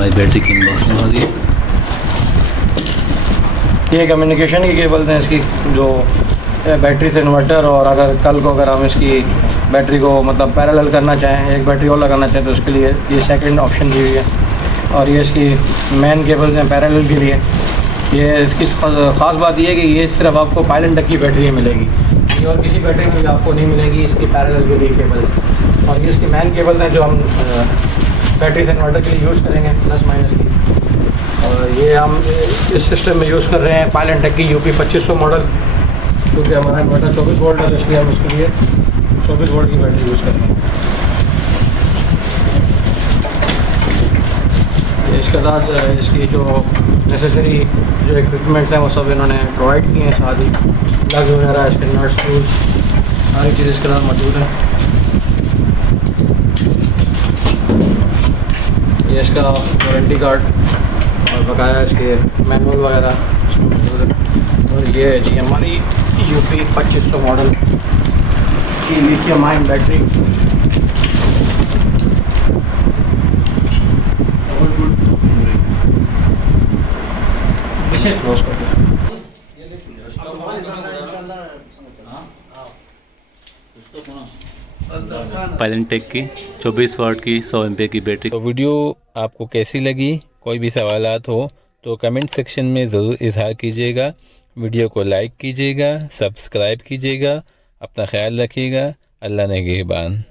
हमारी बैटरी की अनबॉक्सिंग हो रही है। ये कम्युनिकेशन की केबल्स हैं इसकी, जो बैटरी से इन्वर्टर, और अगर कल को अगर हम इसकी बैटरी को मतलब पैरेलल करना चाहें, एक बैटरी और लगाना चाहें, तो उसके लिए ये सेकंड ऑप्शन दी हुई है। और ये इसकी मेन केबल्स हैं पैरेलल के लिए। ये इसकी ख़ास बात ये है कि ये सिर्फ आपको पायलन तक की बैटरी मिलेगी, ये और किसी बैटरी में भी आपको नहीं मिलेगी इसकी पैरेलल के लिए केबल्स। और ये इसकी मेन केबल्स हैं जो हम बैटरी से इन्वर्टर के लिए यूज़ करेंगे, प्लस माइनस की। और ये हम इस सिस्टम में यूज़ कर रहे हैं पायलन टेक की UP 2500 मॉडल, क्योंकि हमारा इन्वर्टर 24 वोल्ट है, तो इसलिए हम उसके लिए 24 वोल्ट की बैटरी यूज़ कर रहे हैं। इसके बाद इसकी जो नेसेसरी जो इक्विपमेंट्स हैं वो सब इन्होंने प्रोवाइड किए हैं, साथ ही प्लग्स वगैरह, इसके नट्स स्क्रूज सारी चीज़ इसके साथ मौजूद है। ये इसका वारंटी कार्ड और बकाया इसके मैनुअल वगैरह इसमें मौजूद है। और ये है जी हमारी UP 2500 मॉडल की लिथियम आयन बैटरी। क्लोज कर पायलन टेक की 24 वाट की 100 एम्पीयर की बैटरी। तो वीडियो आपको कैसी लगी? कोई भी सवालात हो तो कमेंट सेक्शन में ज़रूर इजहार कीजिएगा। वीडियो को लाइक कीजिएगा, सब्सक्राइब कीजिएगा। अपना ख्याल रखिएगा। अल्लाह नेगहबान।